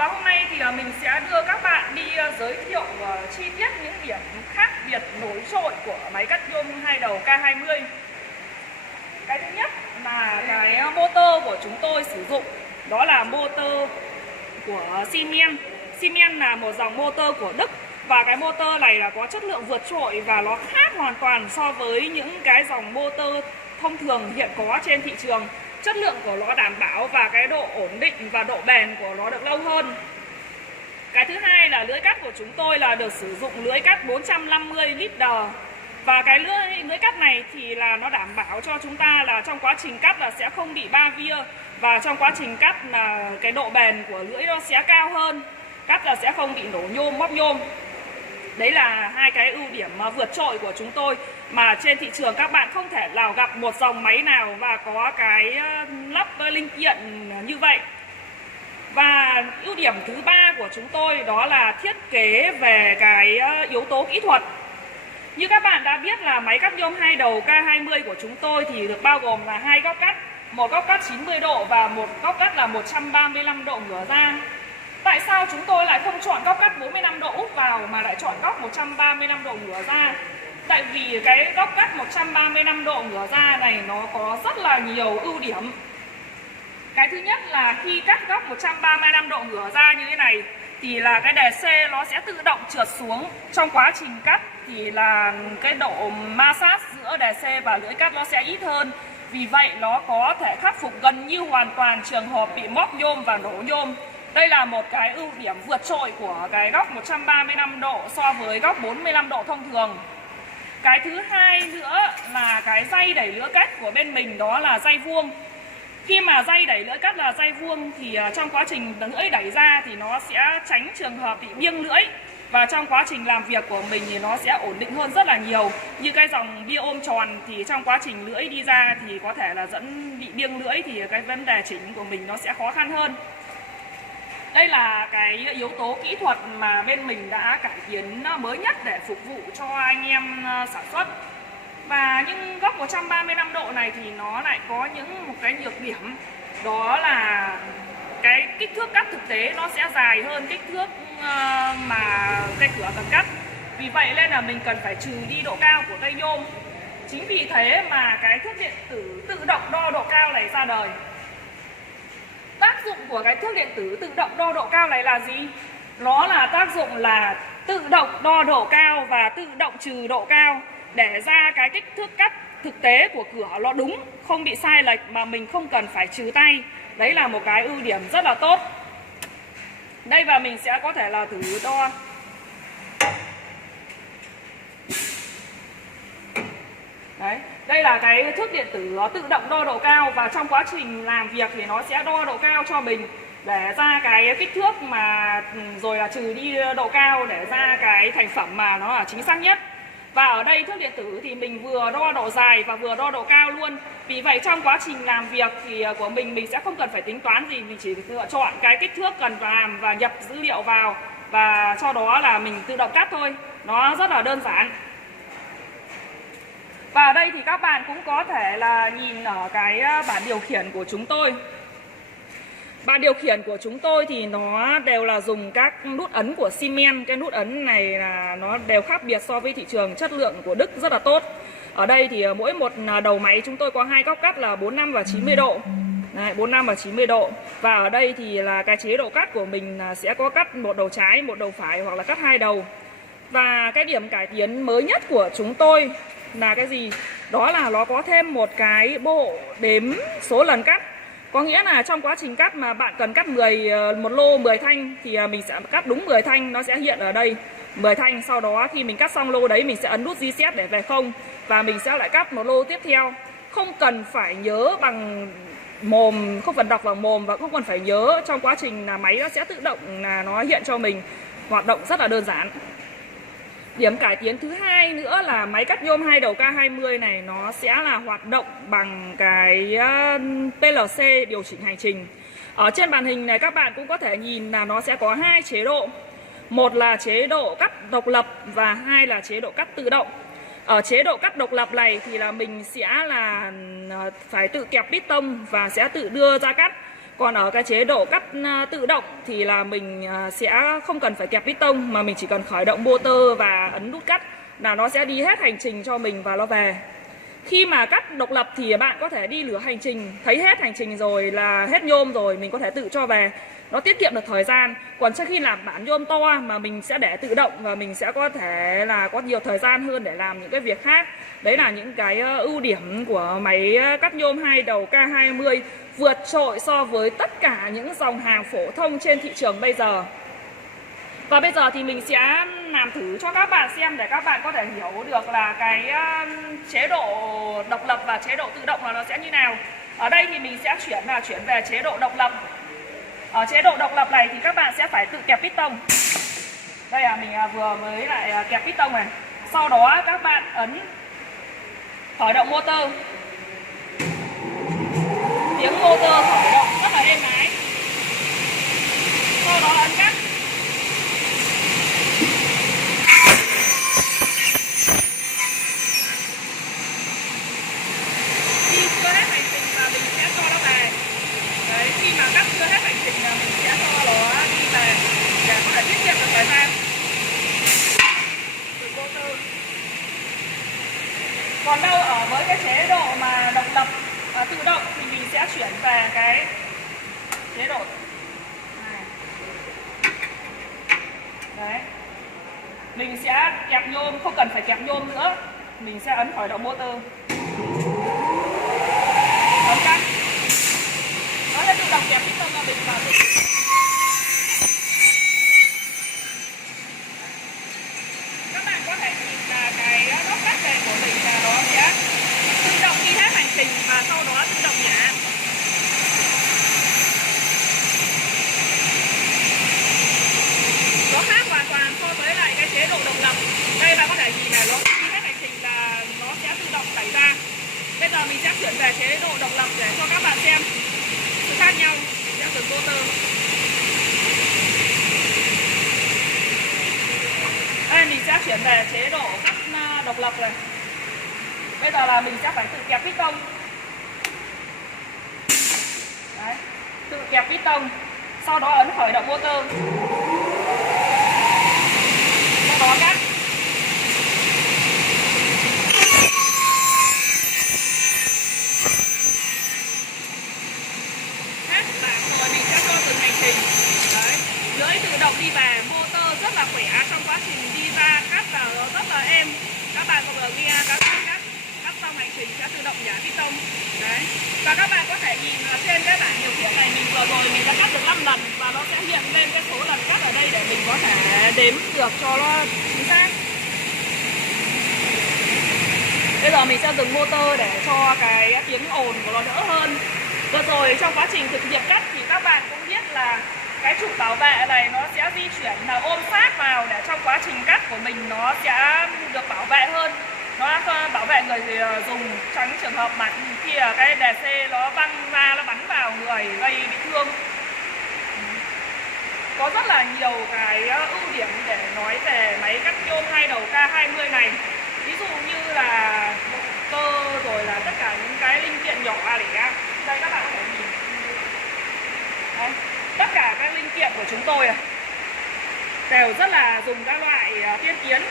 Và hôm nay thì mình sẽ đưa các bạn đi giới thiệu chi tiết những điểm khác biệt nổi trội của máy cắt nhôm hai đầu K20. Cái thứ nhất là cái motor của chúng tôi sử dụng đó là motor của Siemens. Siemens là một dòng motor của Đức, và cái motor này là có chất lượng vượt trội và nó khác hoàn toàn so với những cái dòng motor thông thường hiện có trên thị trường. Chất lượng của nó đảm bảo và cái độ ổn định và độ bền của nó được lâu hơn. Cái thứ hai là lưỡi cắt của chúng tôi là được sử dụng lưỡi cắt 450 lít. Và cái lưỡi cắt này thì là nó đảm bảo cho chúng ta là trong quá trình cắt là sẽ không bị ba vía, và trong quá trình cắt là cái độ bền của lưỡi nó sẽ cao hơn, cắt là sẽ không bị nổ nhôm, móp nhôm. Đấy là hai cái ưu điểm vượt trội của chúng tôi mà trên thị trường các bạn không thể nào gặp một dòng máy nào và có cái lắp linh kiện như vậy. Và ưu điểm thứ ba của chúng tôi đó là thiết kế về cái yếu tố kỹ thuật. Như các bạn đã biết là máy cắt nhôm hai đầu K20 của chúng tôi thì được bao gồm là hai góc cắt, một góc cắt 90 độ và một góc cắt là 135 độ ngửa ra. Tại sao chúng tôi lại không chọn góc cắt 45 độ úp vào mà lại chọn góc 135 độ ngửa ra? Tại vì cái góc cắt 135 độ ngửa ra này nó có rất là nhiều ưu điểm. Cái thứ nhất là khi cắt góc 135 độ ngửa ra như thế này thì là cái đề C nó sẽ tự động trượt xuống. Trong quá trình cắt thì là cái độ ma sát giữa đề C và lưỡi cắt nó sẽ ít hơn. Vì vậy nó có thể khắc phục gần như hoàn toàn trường hợp bị móp nhôm và nổ nhôm. Đây là một cái ưu điểm vượt trội của cái góc 135 độ so với góc 45 độ thông thường. Cái thứ hai nữa là cái dây đẩy lưỡi cắt của bên mình đó là dây vuông. Khi mà dây đẩy lưỡi cắt là dây vuông thì trong quá trình lưỡi đẩy ra thì nó sẽ tránh trường hợp bị biêng lưỡi. Và trong quá trình làm việc của mình thì nó sẽ ổn định hơn rất là nhiều. Như cái dòng bia ôm tròn thì trong quá trình lưỡi đi ra thì có thể là dẫn bị biêng lưỡi, thì cái vấn đề chỉnh của mình nó sẽ khó khăn hơn. Đây là cái yếu tố kỹ thuật mà bên mình đã cải tiến mới nhất để phục vụ cho anh em sản xuất. Và nhưng góc 135 độ này thì nó lại có một cái nhược điểm, đó là cái kích thước cắt thực tế nó sẽ dài hơn kích thước mà cây cửa cần cắt. Vì vậy nên là mình cần phải trừ đi độ cao của cây nhôm. Chính vì thế mà cái thước điện tử tự động đo độ cao này ra đời. Tác dụng của cái thước điện tử tự động đo độ cao này là gì? Nó là tác dụng là tự động đo độ cao và tự động trừ độ cao để ra cái kích thước cắt thực tế của cửa nó đúng, không bị sai lệch mà mình không cần phải trừ tay. Đấy là một cái ưu điểm rất là tốt. Đây, và mình sẽ có thể là thử đo. Đấy, đây là cái thước điện tử nó tự động đo độ cao, và trong quá trình làm việc thì nó sẽ đo độ cao cho mình để ra cái kích thước mà rồi là trừ đi độ cao để ra cái thành phẩm mà nó là chính xác nhất. Và ở đây thước điện tử thì mình vừa đo độ dài và vừa đo độ cao luôn. Vì vậy trong quá trình làm việc thì của mình sẽ không cần phải tính toán gì, mình chỉ lựa chọn cái kích thước cần làm và nhập dữ liệu vào, và sau đó là mình tự động cắt thôi. Nó rất là đơn giản. Và ở đây thì các bạn cũng có thể là nhìn ở cái bảng điều khiển của chúng tôi. Bảng điều khiển của chúng tôi thì nó đều là dùng các nút ấn của Siemens. Cái nút ấn này là nó đều khác biệt so với thị trường, chất lượng của Đức rất là tốt. Ở đây thì mỗi một đầu máy chúng tôi có hai góc cắt là 45 và 90 độ. Đấy, 45 và 90 độ. Và ở đây thì là cái chế độ cắt của mình là sẽ có cắt một đầu trái, một đầu phải, hoặc là cắt hai đầu. Và cái điểm cải tiến mới nhất của chúng tôi là cái gì? Đó là nó có thêm một cái bộ đếm số lần cắt. Có nghĩa là trong quá trình cắt mà bạn cần cắt một lô 10 thanh thì mình sẽ cắt đúng 10 thanh, nó sẽ hiện ở đây 10 thanh. Sau đó khi mình cắt xong lô đấy mình sẽ ấn nút reset để về không, và mình sẽ lại cắt một lô tiếp theo. Không cần phải nhớ bằng mồm, không cần đọc bằng mồm, và không cần phải nhớ. Trong quá trình là máy nó sẽ tự động là nó hiện cho mình, hoạt động rất là đơn giản. Điểm cải tiến thứ hai nữa là máy cắt nhôm hai đầu K20 này nó sẽ là hoạt động bằng cái PLC điều chỉnh hành trình. Ở trên màn hình này các bạn cũng có thể nhìn là nó sẽ có hai chế độ. Một là chế độ cắt độc lập và hai là chế độ cắt tự động. Ở chế độ cắt độc lập này thì là mình sẽ là phải tự kẹp piston và sẽ tự đưa ra cắt. Còn ở cái chế độ cắt tự động thì là mình sẽ không cần phải kẹp piston, mà mình chỉ cần khởi động motor và ấn nút cắt là nó sẽ đi hết hành trình cho mình và nó về. Khi mà cắt độc lập thì bạn có thể đi nửa hành trình, thấy hết hành trình rồi là hết nhôm rồi, mình có thể tự cho về. Nó tiết kiệm được thời gian. Còn trước khi làm bản nhôm to mà mình sẽ để tự động và mình sẽ có thể là có nhiều thời gian hơn để làm những cái việc khác. Đấy là những cái ưu điểm của máy cắt nhôm 2 đầu K20, vượt trội so với tất cả những dòng hàng phổ thông trên thị trường bây giờ. Và bây giờ thì mình sẽ làm thử cho các bạn xem để các bạn có thể hiểu được là cái chế độ độc lập và chế độ tự động là nó sẽ như nào. Ở đây thì mình sẽ chuyển về chế độ độc lập. Ở chế độ độc lập này thì các bạn sẽ phải tự kẹp piston. Đây là mình vừa mới lại kẹp piston này. Sau đó các bạn ấn khởi động motor. Tiếng motor khởi động rất là êm ái. Sau đó ấn cắt. Khi chưa hết hành trình là mình sẽ cho nó về. Đấy, khi mà cắt chưa hết hành trình là mình sẽ cho nó đi về để có thể tiết kiệm được thời gian. Từ motor. Còn đâu ở với cái chế độ mà độc lập tự động thì mình sẽ chuyển về cái chế độ này. Đấy. Mình sẽ kẹp nhôm, không cần phải kẹp nhôm nữa. Mình sẽ ấn khởi động motor. Ấn cắt. Nó sẽ tự động kẹp piston cho mình vào. Các bạn có thể nhìn là cái nút cắt này của mình là nó sẽ tự động đi hết hành trình và sau đó tự động nhả. Nó khác hoàn toàn so với lại cái chế độ độc lập. Đây là có thể nhìn là nó đi hết hành trình là nó sẽ tự động đẩy ra. Bây giờ mình sẽ chuyển về chế độ độc lập để cho các bạn xem sự khác nhau. Mình sẽ dừng motor. Đây mình sẽ chuyển về chế độ cắt độc lập này. Bây giờ là mình sẽ phải tự kẹp piston. Đấy, tự kẹp piston. Sau đó ấn khởi động motor. Sau đó cắt. Hết bản rồi mình sẽ cho dừng hành trình. Đấy, lưỡi tự động đi về, motor rất là khỏe trong quá trình đi ra cắt vào nó rất là êm. Các bạn có vừa nghe các bạn cắt xong hành trình sẽ tự động nhả piston. Đấy. Và các bạn có thể nhìn trên cái bảng điều khiển này mình vừa rồi mình đã cắt được 5 lần và nó sẽ hiện lên cái số lần cắt ở đây để mình có thể đếm được cho nó chính xác. Bây giờ mình sẽ dừng motor để cho cái tiếng ồn của nó đỡ hơn. Vừa rồi trong quá trình thực hiện cắt thì các bạn cũng biết là cái trục bảo vệ này nó sẽ di chuyển là ôm sát vào để trong quá trình cắt của mình nó sẽ được bảo vệ hơn. Nó bảo vệ người dùng tránh trường hợp mà khi cái đề C nó văng ra nó bắn vào người gây bị thương. Có rất là nhiều cái ưu điểm để nói về máy cắt nhôm 2 đầu K20 này. Ví dụ như là động cơ rồi là tất cả những cái linh kiện nhỏ để đây các bạn có thể nhìn. Đấy, tất cả các linh kiện của chúng tôi đều rất là dùng các loại tiên tiến.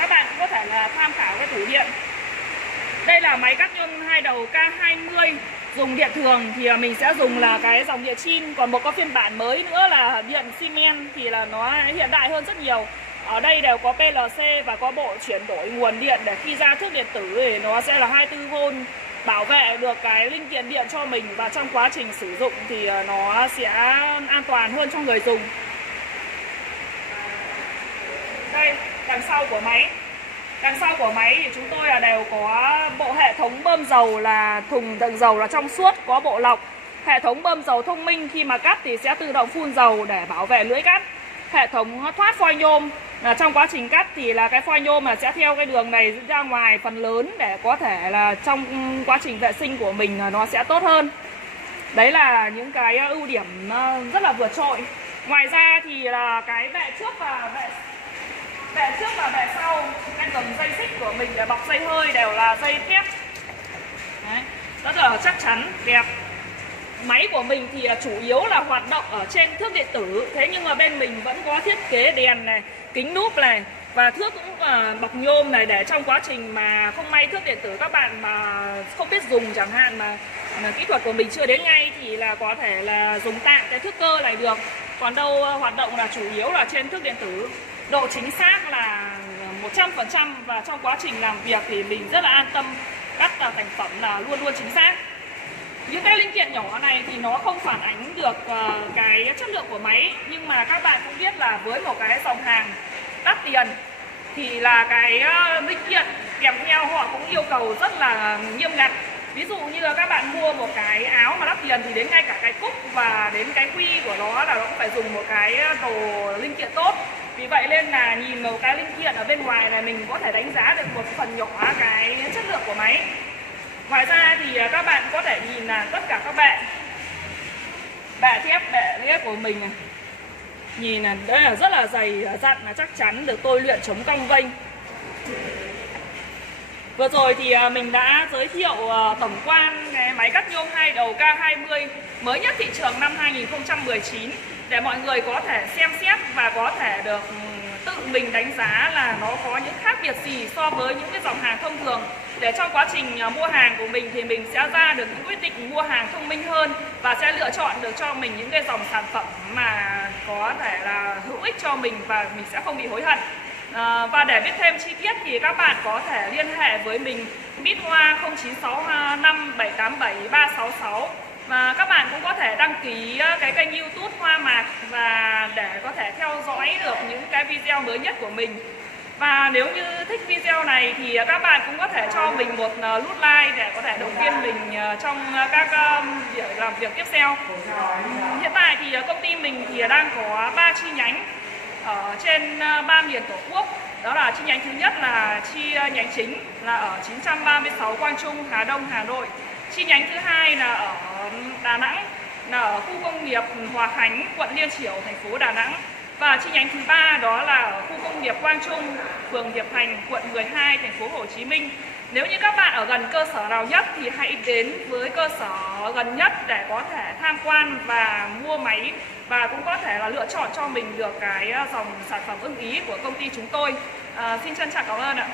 Các bạn cũng có thể là tham khảo cái tủ điện. Đây là máy cắt nhôm 2 đầu K20. Dùng điện thường thì mình sẽ dùng là cái dòng điện chin. Còn một cái phiên bản mới nữa là điện xi men thì là nó hiện đại hơn rất nhiều. Ở đây đều có PLC và có bộ chuyển đổi nguồn điện để khi ra thước điện tử thì nó sẽ là 24V, bảo vệ được cái linh kiện điện cho mình và trong quá trình sử dụng thì nó sẽ an toàn hơn cho người dùng. Đây, đằng sau của máy. Đằng sau của máy thì chúng tôi là đều có bộ hệ thống bơm dầu là thùng đựng dầu là trong suốt, có bộ lọc. Hệ thống bơm dầu thông minh khi mà cắt thì sẽ tự động phun dầu để bảo vệ lưỡi cắt. Hệ thống thoát phoi nhôm là trong quá trình cắt thì là cái phoi nhôm là sẽ theo cái đường này ra ngoài phần lớn để có thể là trong quá trình vệ sinh của mình nó sẽ tốt hơn. Đấy là những cái ưu điểm rất là vượt trội. Ngoài ra thì là cái bệ trước và bệ sau, cái đường dây xích của mình để bọc dây hơi đều là dây thép. Đấy, rất là chắc chắn, đẹp. Máy của mình thì chủ yếu là hoạt động ở trên thước điện tử. Thế nhưng mà bên mình vẫn có thiết kế đèn này, kính núp này, và thước cũng bọc nhôm này, để trong quá trình mà không may thước điện tử các bạn mà không biết dùng chẳng hạn, mà kỹ thuật của mình chưa đến ngay, thì là có thể là dùng tạm cái thước cơ này được. Còn đâu hoạt động là chủ yếu là trên thước điện tử. Độ chính xác là 100%, và trong quá trình làm việc thì mình rất là an tâm, các thành phẩm là luôn luôn chính xác. Những cái linh kiện nhỏ này thì nó không phản ánh được cái chất lượng của máy. Nhưng mà các bạn cũng biết là với một cái dòng hàng đắt tiền thì là cái linh kiện kèm theo họ cũng yêu cầu rất là nghiêm ngặt. Ví dụ như là các bạn mua một cái áo mà đắt tiền thì đến ngay cả cái cúc và đến cái quy của nó là nó cũng phải dùng một cái đồ linh kiện tốt. Vì vậy nên là nhìn một cái linh kiện ở bên ngoài này mình có thể đánh giá được một phần nhỏ cái chất lượng của máy. Ngoài ra thì các bạn có thể nhìn là tất cả các bệ thép của mình này, nhìn là đây là rất là dày dặn, là chắc chắn được tôi luyện chống cong vênh. Vừa rồi thì mình đã giới thiệu tổng quan cái máy cắt nhôm 2 đầu K20 mới nhất thị trường năm 2019 để mọi người có thể xem xét và có thể được tự mình đánh giá là nó có những khác biệt gì so với những cái dòng hàng thông thường, để trong quá trình mua hàng của mình thì mình sẽ ra được những quyết định mua hàng thông minh hơn và sẽ lựa chọn được cho mình những cái dòng sản phẩm mà có thể là hữu ích cho mình và mình sẽ không bị hối hận. Và để biết thêm chi tiết thì các bạn có thể liên hệ với mình Bit Hoa 0965 787 366. Và các bạn cũng có thể đăng ký cái kênh YouTube Hoa Mạc và để có thể theo dõi được những cái video mới nhất của mình. Và nếu như thích video này thì các bạn cũng có thể cho mình một nút like để có thể động viên mình trong các việc làm việc tiếp theo. Hiện tại thì công ty mình thì đang có 3 chi nhánh ở trên 3 miền Tổ quốc. Đó là chi nhánh thứ nhất là chi nhánh chính là ở 936 Quang Trung, Hà Đông, Hà Nội. Chi nhánh thứ hai là ở Đà Nẵng, là ở khu công nghiệp Hòa Khánh, quận Liên Chiểu, thành phố Đà Nẵng. Và chi nhánh thứ ba đó là ở khu công nghiệp Quang Trung, phường Hiệp Thành, quận 12, thành phố Hồ Chí Minh. Nếu như các bạn ở gần cơ sở nào nhất thì hãy đến với cơ sở gần nhất để có thể tham quan và mua máy, và cũng có thể là lựa chọn cho mình được cái dòng sản phẩm ưng ý của công ty chúng tôi. Xin trân trọng cảm ơn ạ.